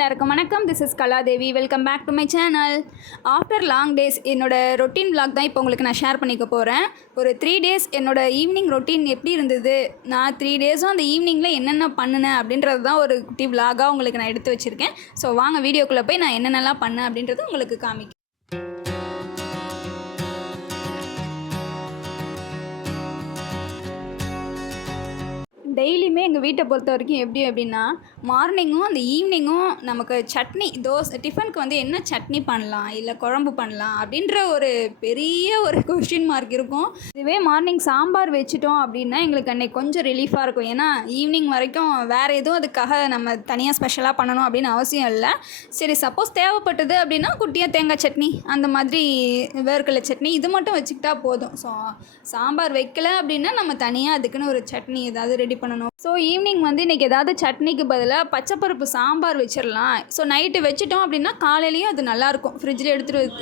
எல்லாருக்கும் வணக்கம். This is Kaladevi. Welcome back to my channel. After long days என்னோட routine vlog தான் இப்போ உங்களுக்கு நான் ஷேர் பண்ணிக்க போகிறேன். ஒரு 3 days என்னோட ஈவினிங் ரொட்டீன் எப்படி இருந்தது, நான் 3 days அந்த ஈவினிங்கில் என்னென்ன பண்ணினேன் அப்படின்றது தான் ஒரு குட்டி vlog-ஆக உங்களுக்கு நான் எடுத்து வச்சுருக்கேன். ஸோ வாங்க வீடியோக்குள்ளே போய் நான் என்னென்னலாம் பண்ணேன் அப்படின்றது உங்களுக்கு காமிக்கிறேன். டெய்லியுமே எங்கள் வீட்டை பொறுத்த வரைக்கும் எப்படி அப்படின்னா, மார்னிங்கும் அந்த ஈவினிங்கும் நமக்கு சட்னி டிஃபனுக்கு வந்து என்ன சட்னி பண்ணலாம், இல்லை குழம்பு பண்ணலாம் அப்படின்ற ஒரு பெரிய ஒரு கொஸ்டின் மார்க் இருக்கும். இதுவே மார்னிங் சாம்பார் வச்சுட்டோம் அப்படின்னா எங்களுக்கு அன்றைக்கி கொஞ்சம் ரிலீஃபாக இருக்கும். ஏன்னா ஈவினிங் வரைக்கும் வேறு எதுவும் அதுக்காக நம்ம தனியாக ஸ்பெஷலாக பண்ணணும் அப்படின்னு அவசியம் இல்லை. சரி, சப்போஸ் தேவைப்பட்டது அப்படின்னா குட்டியாக தேங்காய் சட்னி, அந்த மாதிரி வேர்க்கடலை சட்னி, இது மட்டும் வச்சுக்கிட்டா போதும். ஸோ சாம்பார் வைக்கல அப்படின்னா நம்ம தனியாக அதுக்குன்னு ஒரு சட்னி ஏதாவது ரெடி பண்ணணும். ஸோ ஈவினிங் வந்து இன்றைக்கி ஏதாவது சட்னிக்கு பதிலாக பச்சைப்பருப்பு சாம்பார் வச்சிடலாம். ஸோ நைட்டு வச்சுட்டோம் அப்படின்னா காலையிலையும் அது நல்லாயிருக்கும். ஃப்ரிட்ஜில்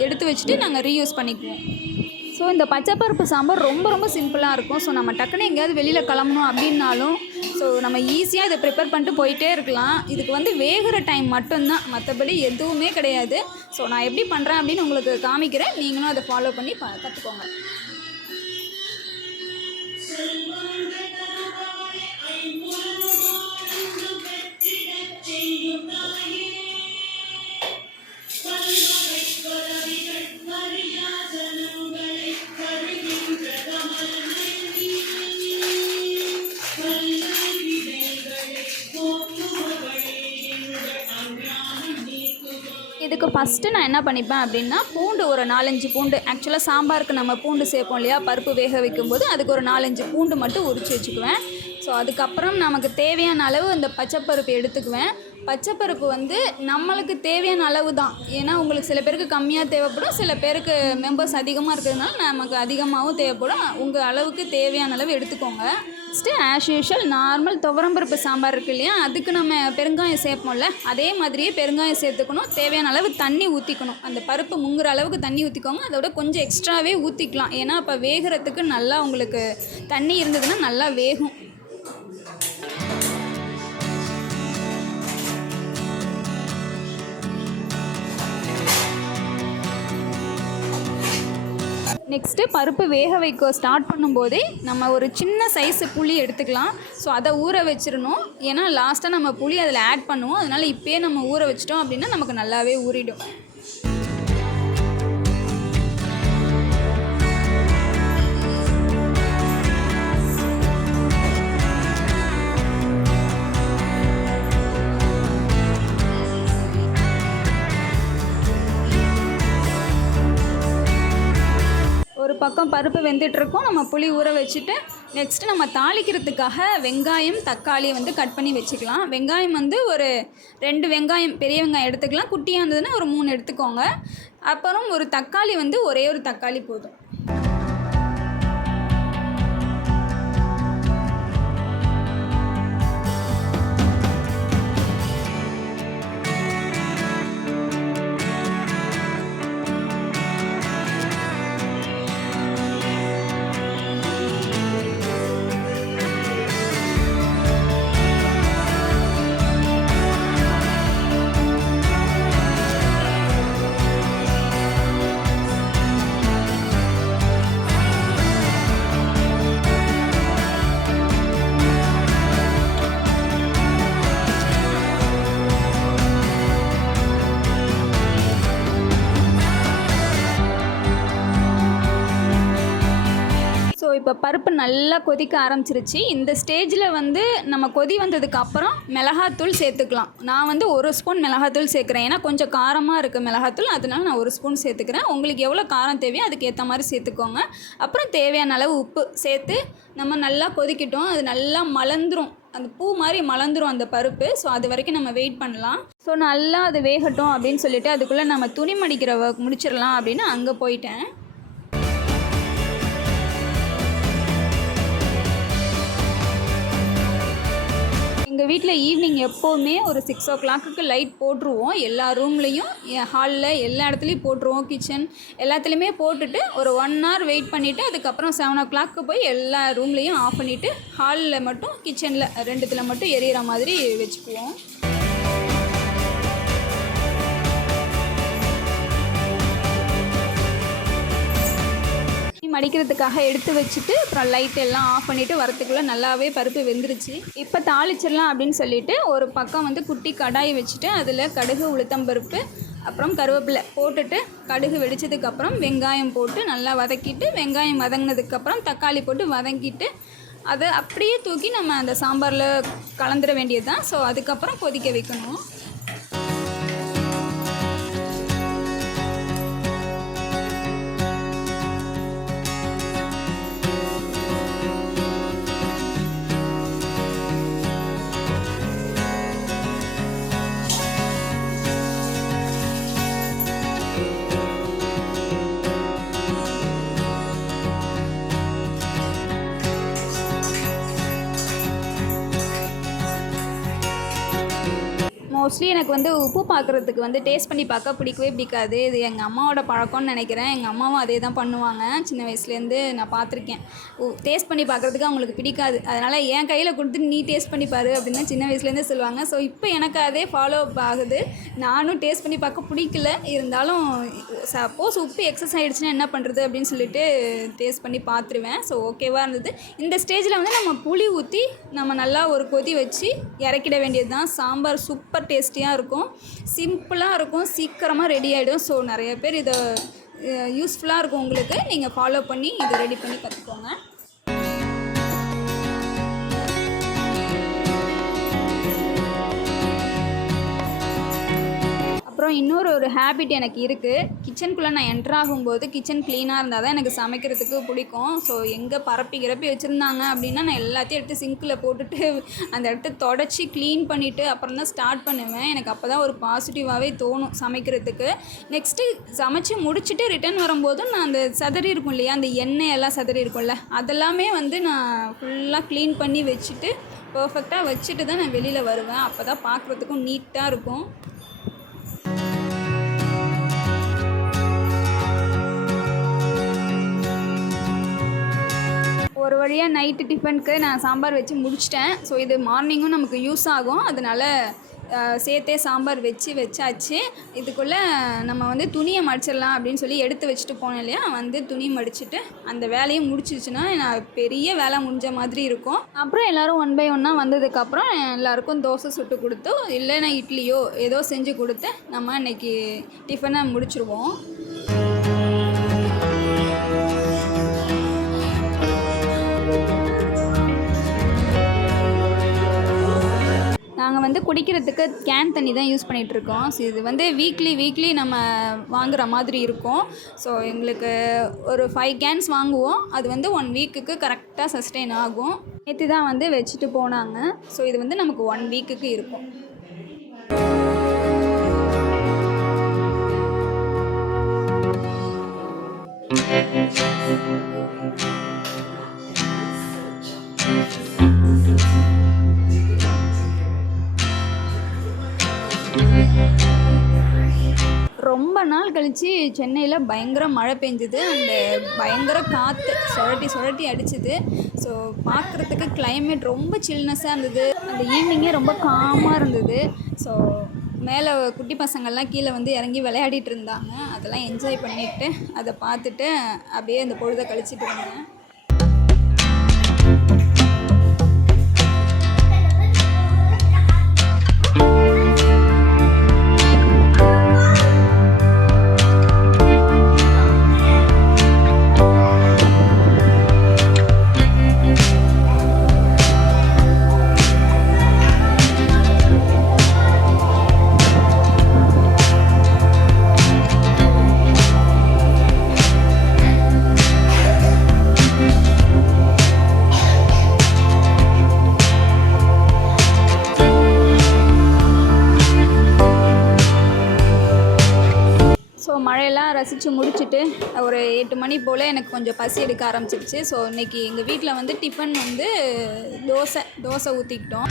எடுத்து வச்சுட்டு நாங்கள் ரீயூஸ் பண்ணிக்குவோம். ஸோ இந்த பச்சைப்பருப்பு சாம்பார் ரொம்ப சிம்பிளாக இருக்கும். ஸோ நம்ம டக்குன்னு எங்கேயாவது வெளியில் கிளம்பணும் அப்படின்னாலும் ஸோ நம்ம ஈஸியாக இதை ப்ரிப்பேர் பண்ணிட்டு போயிட்டே இருக்கலாம். இதுக்கு வந்து வேகிற டைம் மட்டும்தான், மற்றபடி எதுவுமே கிடையாது. ஸோ நான் எப்படி பண்ணுறேன் அப்படின்னு உங்களுக்கு காமிக்கிறேன். நீங்களும் அதை ஃபாலோ பண்ணி கற்றுக்கோங்க. இதுக்கு ஃபஸ்ட்டு நான் என்ன பண்ணிப்பேன் அப்படின்னா, பூண்டு ஒரு 4-5 பூண்டு, ஆக்சுவலாக சாம்பாருக்கு நம்ம பூண்டு சேர்ப்போம் இல்லையா, பருப்பு வேக வைக்கும்போது அதுக்கு ஒரு 4-5 பூண்டு மட்டும் உரித்து வச்சுக்குவேன். ஸோ அதுக்கப்புறம் நமக்கு தேவையான அளவு அந்த பச்சைப்பருப்பு எடுத்துக்குவேன். பச்சைப்பருப்பு வந்து நம்மளுக்கு தேவையான அளவு தான். ஏன்னா உங்களுக்கு சில பேருக்கு கம்மியாக தேவைப்படும், சில பேருக்கு மெம்பர்ஸ் அதிகமாக இருக்கிறதுனால நமக்கு அதிகமாகவும் தேவைப்படும். உங்கள் அளவுக்கு தேவையான அளவு எடுத்துக்கோங்க. ஃபஸ்ட்டு ஆஸ் யூஷுவல் நார்மல் துவரம்பருப்பு சாம்பார் இருக்குது இல்லையா, அதுக்கு நம்ம பெருங்காயம் சேர்ப்போம்ல, அதே மாதிரியே பெருங்காயம் சேர்த்துக்கணும். தேவையான அளவு தண்ணி ஊற்றிக்கணும். அந்த பருப்பு முங்குற அளவுக்கு தண்ணி ஊற்றிக்கோங்க. அதோட கொஞ்சம் எக்ஸ்ட்ராவே ஊற்றிக்கலாம். ஏன்னா இப்போ வேகிறதுக்கு நல்லா உங்களுக்கு தண்ணி இருந்ததுன்னா நல்லா வேகும். நெக்ஸ்ட்டு பருப்பு வேக வைக்க ஸ்டார்ட் பண்ணும்போதே நம்ம ஒரு சின்ன சைஸு புளி எடுத்துக்கலாம். ஸோ அதை ஊற வச்சிடணும். ஏன்னா லாஸ்ட்டாக நம்ம புளி அதில் ஆட் பண்ணுவோம். அதனால் இப்போயே நம்ம ஊற வச்சிட்டோம் அப்படின்னா நமக்கு நல்லாவே ஊறிடும். ஒரு பக்கம் பருப்பு வெந்துட்டுருக்கோம், நம்ம புளி ஊற வச்சுட்டு நெக்ஸ்ட்டு நம்ம தாளிக்கிறதுக்காக வெங்காயம் தக்காளி வந்து கட் பண்ணி வச்சுக்கலாம். வெங்காயம் வந்து ஒரு 2 வெங்காயம், பெரிய வெங்காயம் எடுத்துக்கலாம். குட்டியாக இருந்ததுன்னா ஒரு 3 எடுத்துக்கோங்க. அப்புறம் ஒரு தக்காளி வந்து ஒரே ஒரு தக்காளி போதும். ஸோ இப்போ பருப்பு நல்லா கொதிக்க ஆரம்பிச்சிருச்சு. இந்த ஸ்டேஜில் வந்து நம்ம கொதி வந்ததுக்கு அப்புறம் மிளகாத்தூள் சேர்த்துக்கலாம். நான் வந்து 1 ஸ்பூன் மிளகாத்தூள் சேர்க்குறேன். ஏன்னா கொஞ்சம் காரமாக இருக்குது மிளகாத்தூள், அதனால நான் 1 ஸ்பூன் சேர்த்துக்கிறேன். உங்களுக்கு எவ்வளோ காரம் தேவையோ அதுக்கு ஏற்ற மாதிரி சேர்த்துக்கோங்க. அப்புறம் தேவையான அளவு உப்பு சேர்த்து நம்ம நல்லா கொதிக்கிட்டோம். அது நல்லா மலர்ந்துடும், அந்த பூ மாதிரி மலர்ந்துடும் அந்த பருப்பு. ஸோ அது வரைக்கும் நம்ம வெயிட் பண்ணலாம். ஸோ நல்லா அது வேகட்டும் அப்படின்னு சொல்லிவிட்டு அதுக்குள்ளே நம்ம துணி மடிக்கிற ஒர்க் முடிச்சிடலாம் அப்படின்னு அங்கே போயிட்டேன். எங்கள் வீட்டில் ஈவினிங் எப்போவுமே ஒரு 6 o'clock லைட் போட்டுருவோம். எல்லா ரூம்லேயும், ஹாலில், எல்லா இடத்துலையும் போட்டுருவோம். கிச்சன் எல்லாத்துலேயுமே போட்டுட்டு ஒரு 1 hour வெயிட் பண்ணிவிட்டு அதுக்கப்புறம் 7 o'clock போய் எல்லா ரூம்லேயும் ஆஃப் பண்ணிவிட்டு ஹாலில் மட்டும், கிச்சனில் 2த்தில் மட்டும் எரியிற மாதிரி வச்சுக்குவோம். வடிக்கிறதுக்காக எடுத்து வச்சுட்டு அப்புறம் லைட் எல்லாம் ஆஃப் பண்ணிவிட்டு வரத்துக்குள்ளே நல்லாவே பருப்பு வெந்துருச்சு. இப்போ தாளிச்சிடலாம் அப்படின்னு சொல்லிட்டு ஒரு பக்கம் வந்து குட்டி கடாயை வச்சுட்டு அதில் கடுகு, உளுத்தம்பருப்பு, அப்புறம் கருவேப்பிலை போட்டுட்டு கடுகு வெடித்ததுக்கப்புறம் வெங்காயம் போட்டு நல்லா வதக்கிட்டு, வெங்காயம் வதங்கினதுக்கப்புறம் தக்காளி போட்டு வதக்கிட்டு அதை அப்படியே தூக்கி நம்ம அந்த சாம்பாரில் கலந்துட வேண்டியது தான். ஸோ அதுக்கப்புறம் கொதிக்க வைக்கணும். மோஸ்ட்லி எனக்கு வந்து உப்பு பார்க்குறதுக்கு வந்து டேஸ்ட் பண்ணி பார்க்க பிடிக்கவே பிடிக்காது. இது எங்கள் அம்மாவோட பழக்கம்னு நினைக்கிறேன். எங்கள் அம்மாவும் அதே தான் பண்ணுவாங்க. சின்ன வயசுலேருந்து நான் பார்த்துருக்கேன். டேஸ்ட் பண்ணி பார்க்குறதுக்கு அவங்களுக்கு பிடிக்காது. அதனால் என் கையில் கொடுத்து நீ டேஸ்ட் பண்ணி பாரு அப்படின்னு சின்ன வயசுலேருந்தே சொல்லுவாங்க. ஸோ இப்போ எனக்கு அதே ஃபாலோ அப் ஆகுது. நானும் டேஸ்ட் பண்ணி பார்க்க பிடிக்கல. இருந்தாலும் சப்போஸ் உப்பு எக்ஸஸ் ஆகிடுச்சுன்னா என்ன பண்ணுறது அப்படின்னு சொல்லிட்டு டேஸ்ட் பண்ணி பார்த்துருவேன். ஸோ ஓகேவாக இருந்தது. இந்த ஸ்டேஜில் வந்து நம்ம புளி ஊற்றி நம்ம நல்லா ஒரு கொதி வச்சு இறக்கிட வேண்டியது தான். சாம்பார் சூப்பர் டேஸ்டியாக இருக்கும், சிம்பிளாக இருக்கும், சீக்கிரமாக ரெடி ஆகிடும். ஸோ நிறைய பேர் இதை யூஸ்ஃபுல்லாக இருக்கும் உங்களுக்கு. நீங்கள் ஃபாலோ பண்ணி இதை ரெடி பண்ணி கற்றுக்கோங்க. அப்புறம் இன்னொரு ஹேபிட் எனக்கு இருக்குது. கிச்சனுக்குள்ளே நான் என்ட்ரு ஆகும்போது கிச்சன் க்ளீனாக இருந்தால் தான் எனக்கு சமைக்கிறதுக்கு பிடிக்கும். ஸோ எங்கே பரப்பி வச்சுருந்தாங்க அப்படின்னா நான் எல்லாத்தையும் எடுத்து சிங்கில் போட்டுட்டு அந்த இடத்த தொடச்சி க்ளீன் பண்ணிவிட்டு அப்புறம் தான் ஸ்டார்ட் பண்ணுவேன். எனக்கு அப்போ தான் ஒரு பாசிட்டிவாகவே தோணும் சமைக்கிறதுக்கு. நெக்ஸ்ட்டு சமைச்சு முடிச்சுட்டு ரிட்டன் வரும்போதும் நான் அந்த சதறி இருக்கும் இல்லையா, அந்த எண்ணெய் எல்லாம் சதறி இருக்கும்ல, அதெல்லாமே வந்து நான் ஃபுல்லாக க்ளீன் பண்ணி வச்சுட்டு பர்ஃபெக்டாக வச்சுட்டு தான் நான் வெளியில் வருவேன். அப்போ தான் பார்க்குறதுக்கும் நீட்டாக இருக்கும். ஒரு வழியாக நைட்டு டிஃபனுக்கு நான் சாம்பார் வச்சு முடிச்சிட்டேன். ஸோ இது மார்னிங்கும் நமக்கு யூஸ் ஆகும். அதனால் சேர்த்தே சாம்பார் வச்சாச்சு. இதுக்குள்ளே நம்ம வந்து துணியை மடிச்சிடலாம் அப்படின்னு சொல்லி எடுத்து வச்சுட்டு போனேன் இல்லையா, வந்து துணி மடிச்சுட்டு அந்த வேலையும் முடிச்சிருச்சுன்னா நான் பெரிய வேலை முடிஞ்ச மாதிரி இருக்கும். அப்புறம் எல்லோரும் 1 by 1 வந்ததுக்கப்புறம் எல்லாேருக்கும் தோசை சுட்டு கொடுத்து இல்லைன்னா இட்லியோ ஏதோ செஞ்சு கொடுத்து நம்ம இன்றைக்கி டிஃபனை முடிச்சிருவோம். நாங்கள் வந்து குடிக்கிறதுக்கு கேன் தண்ணி தான் யூஸ் பண்ணிகிட்ருக்கோம். ஸோ இது வந்து வீக்லி நம்ம வாங்குகிற மாதிரி இருக்கும். ஸோ எங்களுக்கு ஒரு 5 கேன்ஸ் வாங்குவோம். அது வந்து 1 வீக்குக்கு கரெக்டாக சஸ்டெயின் ஆகும். நேற்று தான் வந்து வச்சுட்டு போனாங்க. ஸோ இது வந்து நமக்கு 1 வீக்குக்கு இருக்கும். ரொம்ப நாள் கழித்து சென்னையில் பயங்கர மழை பெஞ்சுது. அந்த பயங்கர காற்று சுழட்டி அடிச்சுது. ஸோ பார்க்குறதுக்கு கிளைமேட் ரொம்ப சில்னஸாக இருந்தது. அந்த ஈவினிங்கே ரொம்ப காமாக இருந்தது. ஸோ மேலே குட்டி பசங்கள்லாம் கீழே வந்து இறங்கி விளையாடிட்டு இருந்தாங்க. அதெல்லாம் என்ஜாய் பண்ணிவிட்டு அதை பார்த்துட்டு அப்படியே அந்த பொழுதை கழிச்சிட்டு இருந்தேன். மழையெல்லாம் ரசித்து முடிச்சுட்டு ஒரு 8 மணி போல் எனக்கு கொஞ்சம் பசி எடுக்க ஆரம்பிச்சிருச்சு. ஸோ இன்றைக்கி எங்கள் வீட்டில் வந்து டிஃபன் வந்து தோசை ஊற்றிக்கிட்டோம்.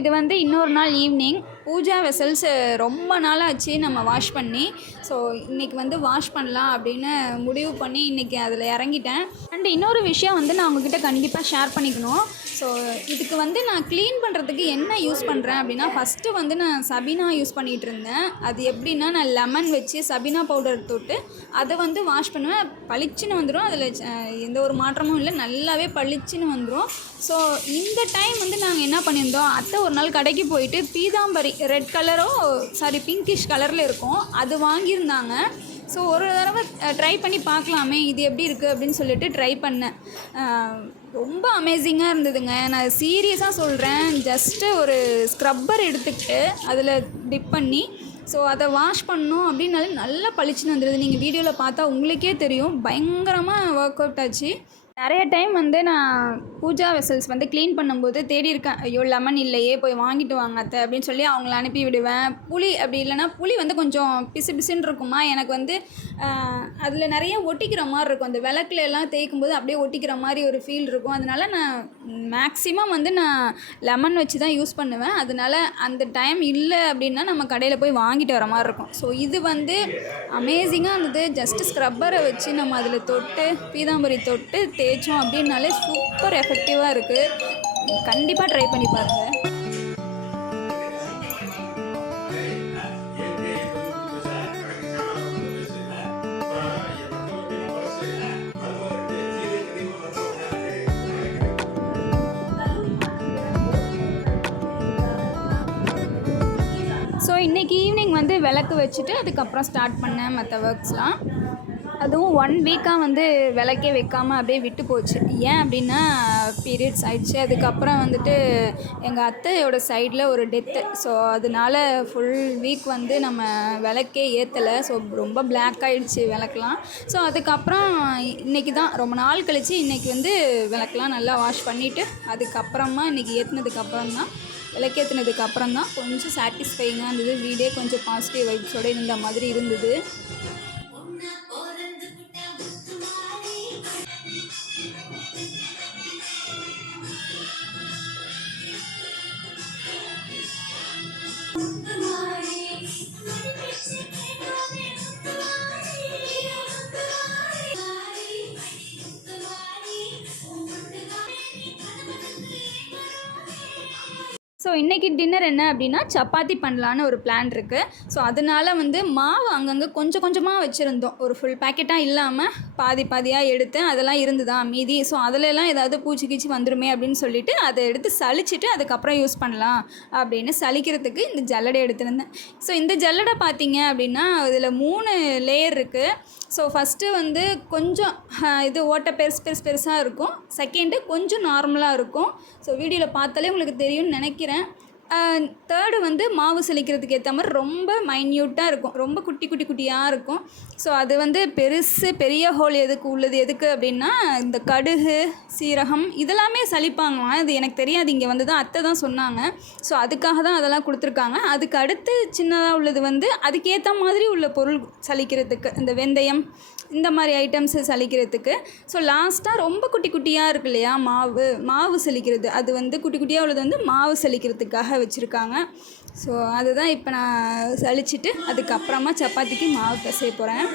இது வந்து இன்னொரு நாள் ஈவினிங் பூஜா வெசல்ஸ் ரொம்ப நாளாச்சு நம்ம வாஷ் பண்ணி. ஸோ இன்றைக்கி வந்து வாஷ் பண்ணலாம் அப்படின்னு முடிவு பண்ணி இன்றைக்கி அதில் இறங்கிட்டேன். அண்ட் இன்னொரு விஷயம் வந்து நான் உங்ககிட்ட கண்டிப்பாக ஷேர் பண்ணிக்கணும். ஸோ இதுக்கு வந்து நான் க்ளீன் பண்ணுறதுக்கு என்ன யூஸ் பண்ணுறேன் அப்படின்னா, ஃபஸ்ட்டு வந்து நான் சபீனா யூஸ் பண்ணிகிட்டு இருந்தேன். அது எப்படின்னா, நான் லெமன் வச்சு சபீனா பவுடர் தொட்டு அதை வந்து வாஷ் பண்ணுவேன். பளிச்சுன்னு வந்துடும். அதில் எந்த ஒரு மாற்றமும் இல்லை, நல்லாவே பளிச்சுன்னு வந்துடும். ஸோ இந்த டைம் வந்து நாங்கள் என்ன பண்ணியிருந்தோம், அத்தை ஒரு நாள் கடைக்கு போயிட்டு பீதாம்பரி ரெட் கலரோ பிங்கிஷ் கலரில் இருக்கும், அது வாங்கியிருந்தாங்க. ஸோ ஒரு தடவை ட்ரை பண்ணி பார்க்கலாமே இது எப்படி இருக்குது அப்படின்னு சொல்லிட்டு ட்ரை பண்ணேன். ரொம்ப அமேசிங்காக இருந்ததுங்க. நான் சீரியஸாக சொல்கிறேன். ஜஸ்ட்டு ஒரு ஸ்க்ரப்பர் எடுத்துக்கிட்டு அதில் டிப் பண்ணி ஸோ அதை வாஷ் பண்ணோம் அப்படின்னாலே நல்லா பளிச்சுன்னு வந்துடுது. நீங்கள் வீடியோவில் பார்த்தா உங்களுக்கே தெரியும், பயங்கரமாக ஒர்க் அவுட் ஆச்சு. நிறைய டைம் வந்து நான் பூஜா வெசல்ஸ் வந்து க்ளீன் பண்ணும்போது தேடி இருக்கேன். ஐயோ லெமன் இல்லையே, போய் வாங்கிட்டு வாங்க அத்தை அப்படின்னு சொல்லி அவங்கள அனுப்பி விடுவேன். புளி அப்படி இல்லைனா புளி வந்து கொஞ்சம் பிசு பிசுன்னு இருக்குமா, எனக்கு வந்து அதில் நிறைய ஒட்டிக்கிற மாதிரி இருக்கும். அந்த விளக்குல எல்லாம் தேய்க்கும் போது அப்படியே ஒட்டிக்கிற மாதிரி ஒரு ஃபீல் இருக்கும். அதனால நான் மேக்ஸிமம் வந்து நான் லெமன் வச்சு தான் யூஸ் பண்ணுவேன். அதனால அந்த டைம் இல்லை அப்படின்னா நம்ம கடையில் போய் வாங்கிட்டு வர மாதிரி இருக்கும். ஸோ இது வந்து அமேசிங்காக இருந்தது. ஜஸ்ட்டு ஸ்க்ரப்பரை வச்சு நம்ம அதில் தொட்டு பீதாம்பரி தொட்டு தேய்ச்சோம் அப்படின்னாலே சூப்பர் எஃபெக்டிவாக இருக்குது. கண்டிப்பாக ட்ரை பண்ணி பாருங்கள். ஸோ இன்றைக்கி ஈவினிங் வந்து விளக்கு வச்சுட்டு அதுக்கப்புறம் ஸ்டார்ட் பண்ணேன் மற்ற ஒர்க்ஸ்லாம். அதுவும் 1 வீக்காக வந்து விளக்கே வைக்காமல் அப்படியே விட்டு போச்சு. ஏன் அப்படின்னா பீரியட்ஸ் ஆகிடுச்சு. அதுக்கப்புறம் வந்துட்டு எங்கள் அத்தையோட சைடில் ஒரு டெத்து. ஸோ அதனால ஃபுல் வீக் வந்து நம்ம விளக்கே ஏற்றலை. ஸோ ரொம்ப பிளாக் ஆகிடுச்சு விளக்கெலாம். ஸோ அதுக்கப்புறம் இன்றைக்கி தான் ரொம்ப நாள் கழித்து இன்றைக்கி வந்து விளக்கெலாம் நல்லா வாஷ் பண்ணிவிட்டு அதுக்கப்புறமா இன்றைக்கி ஏற்றினதுக்கப்புறம் தான் விளக்கேற்றினதுக்கப்புறம் தான் கொஞ்சம் சாட்டிஸ்ஃபைங்காக இருந்தது. வீடே கொஞ்சம் பாசிட்டிவ் வைப்ஸோடு இருந்த மாதிரி இருந்தது. ஸோ இன்றைக்கி டின்னர் என்ன அப்படின்னா, சப்பாத்தி பண்ணலான்னு ஒரு பிளான் இருக்குது. ஸோ அதனால் வந்து மாவு அங்கங்கே கொஞ்சம் கொஞ்சமாக வச்சுருந்தோம். ஒரு ஃபுல் பேக்கெட்டாக இல்லாமல் பாதி பாதியாக எடுத்து அதெல்லாம் இருந்துதா மீதி. ஸோ அதிலெல்லாம் ஏதாவது பூச்சி கீச்சி வந்துடுமே அப்படின்னு சொல்லிவிட்டு அதை எடுத்து சலிச்சுட்டு அதுக்கப்புறம் யூஸ் பண்ணலாம் அப்படின்னு சலிக்கிறதுக்கு இந்த ஜல்லடை எடுத்துருந்தேன். ஸோ இந்த ஜல்லடை பார்த்தீங்க அப்படின்னா இதில் 3 லேயர் இருக்குது. ஸோ ஃபஸ்ட்டு வந்து கொஞ்சம் இது ஓட்டை பெருசாக இருக்கும். செகண்டு கொஞ்சம் நார்மலாக இருக்கும். ஸோ வீடியோவில் பார்த்தாலே உங்களுக்கு தெரியும்னு நினைக்கிறேன். தேர்டு வந்து மாவு சலிக்கிறதுக்கு ஏற்ற மாதிரி ரொம்ப மைன்யூட்டாக இருக்கும், ரொம்ப குட்டியாக இருக்கும். ஸோ அது வந்து பெரிய ஹோல் எதுக்கு அப்படின்னா, இந்த கடுகு சீரகம் இதெல்லாமே சலிப்பாங்களாம். இது எனக்கு தெரியாது, இங்கே வந்து தான் அத்தை தான் சொன்னாங்க. ஸோ அதுக்காக தான் அதெல்லாம் கொடுத்துருக்காங்க. அதுக்கு அடுத்து சின்னதாக உள்ளது வந்து அதுக்கேற்ற மாதிரி உள்ள பொருள் சலிக்கிறதுக்கு, இந்த வெந்தயம் இந்த மாதிரி ஐட்டம்ஸு சலிக்கிறதுக்கு. ஸோ லாஸ்ட்டாக ரொம்ப குட்டியாக இருக்கு இல்லையா மாவு சலிக்கிறது, அது வந்து குட்டியாக உள்ளது வந்து மாவு சலிக்கிறதுக்காக வச்சுருக்காங்க. ஸோ அதுதான் இப்போ நான் சலிச்சுட்டு அதுக்கப்புறமா சப்பாத்திக்கு மாவு பிசைய போகிறேன்.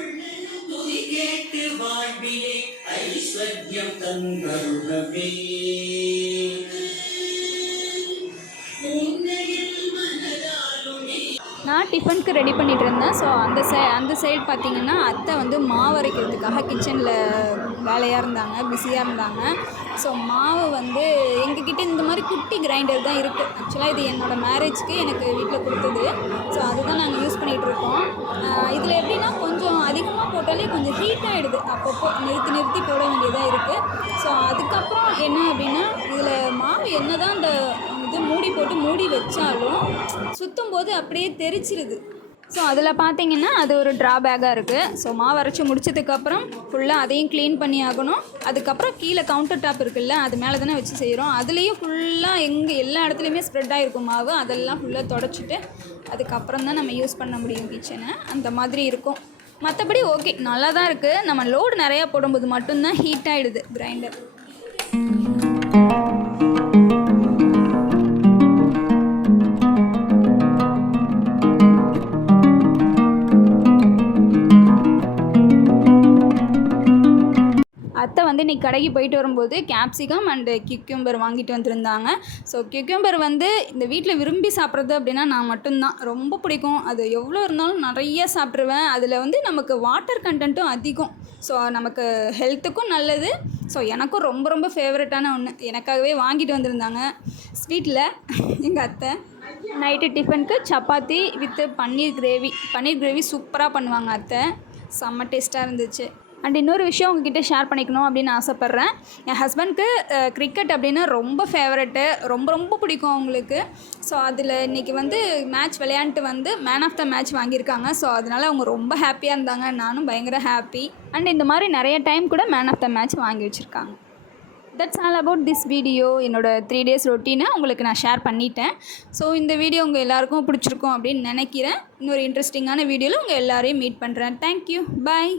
நான் டிஃபனுக்கு ரெடி பண்ணிகிட்டு இருந்தேன். ஸோ அந்த சைடு பார்த்திங்கன்னா அத்தை வந்து மாவு அரைக்கிறதுக்காக கிச்சனில் வேலையாக இருந்தாங்க, பிஸியாக இருந்தாங்க. ஸோ மாவு வந்து எங்ககிட்ட இந்த மாதிரி குட்டி கிரைண்டர் தான் இருக்குது. ஆக்சுவலாக இது என்னோடய மேரேஜ்க்கு எனக்கு வீட்டில் கொடுத்தது. ஸோ அதுதான் நாங்கள் யூஸ் பண்ணிகிட்ருக்கோம். இதில் எப்படின்னா கொஞ்சம் அதிகமாக போட்டாலே கொஞ்சம் ஹீட் ஆகிடுது. அப்பப்போ நிறுத்தி போட வேண்டியதாக இருக்குது. ஸோ அதுக்கப்புறம் என்ன அப்படின்னா, இதில் மாவு என்ன தான் இந்த இது மூடி வச்சாலும் சுற்றும் போது அப்படியே தெரிச்சிருது. ஸோ அதில் பார்த்தீங்கன்னா அது ஒரு ட்ராபேக்காக இருக்குது. ஸோ மாவு அரைச்சி முடிச்சதுக்கப்புறம் ஃபுல்லாக அதையும் க்ளீன் பண்ணி ஆகணும். அதுக்கப்புறம் கீழே கவுண்டர் டாப் இருக்குல்ல, அது மேலே தானே வச்சு செய்கிறோம். அதுலேயும் ஃபுல்லாக எல்லா இடத்துலையுமே ஸ்ப்ரெட் ஆகிருக்கும் மாவு. அதெல்லாம் ஃபுல்லாக தொடச்சிட்டு அதுக்கப்புறம் தான் நம்ம யூஸ் பண்ண முடியும் கிச்சனை. அந்த மாதிரி இருக்கும். மற்றபடி ஓகே, நல்லா தான் இருக்குது. நம்ம லோடு நிறையா போடும்போது மட்டும்தான் ஹீட் ஆகிடுது கிரைண்டர். அத்தை வந்து இன்றைக்கி கடைக்கு போயிட்டு வரும்போது கேப்சிகம் அண்டு கியூக்கம்பர் வாங்கிட்டு வந்திருந்தாங்க. ஸோ கியூக்கம்பர் வந்து இந்த வீட்டில் விரும்பி சாப்பிட்றது அப்படின்னா நான் மட்டும்தான். ரொம்ப பிடிக்கும். அது எவ்வளோ இருந்தாலும் நிறைய சாப்பிட்ருவேன். அதில் வந்து நமக்கு வாட்டர் கண்டென்ட்டும் அதிகம். ஸோ நமக்கு ஹெல்த்துக்கும் நல்லது. ஸோ எனக்கும் ரொம்ப ரொம்ப ஃபேவரட்டான ஒன்று. எனக்காகவே வாங்கிட்டு வந்திருந்தாங்க ஸ்வீட்டில் எங்கள் அத்தை. நைட்டு டிஃபனுக்கு சப்பாத்தி வித்து பன்னீர் கிரேவி சூப்பராக பண்ணுவாங்க அத்தை. செம்ம டேஸ்ட்டாக இருந்துச்சு. அண்ட் இன்னொரு விஷயம் உங்ககிட்ட ஷேர் பண்ணிக்கணும் அப்படின்னு ஆசைப்பட்றேன். என் ஹஸ்பண்ட்க்கு கிரிக்கெட் அப்படின்னா ரொம்ப ஃபேவரெட்டு, ரொம்ப ரொம்ப பிடிக்கும் அவங்களுக்கு. ஸோ அதில் இன்றைக்கி வந்து மேட்ச் விளையாண்டுட்டு வந்து மேன் ஆஃப் த மேட்ச் வாங்கியிருக்காங்க. ஸோ அதனால் அவங்க ரொம்ப ஹாப்பியாக இருந்தாங்க. நானும் பயங்கர ஹாப்பி. அண்ட் இந்த மாதிரி நிறைய டைம் கூட மேன் ஆஃப் த மேட்ச் வாங்கி வச்சுருக்காங்க. That's all about this video. என்னோடய 3 days ரொட்டீனை உங்களுக்கு நான் ஷேர் பண்ணிட்டேன். ஸோ இந்த வீடியோ உங்கள் எல்லாேருக்கும் பிடிச்சிருக்கும் அப்படின்னு நினைக்கிறேன். இன்னொரு இன்ட்ரெஸ்டிங்கான வீடியோவில் உங்கள் எல்லோரையும் மீட் பண்ணுறேன். தேங்க்யூ. பாய்.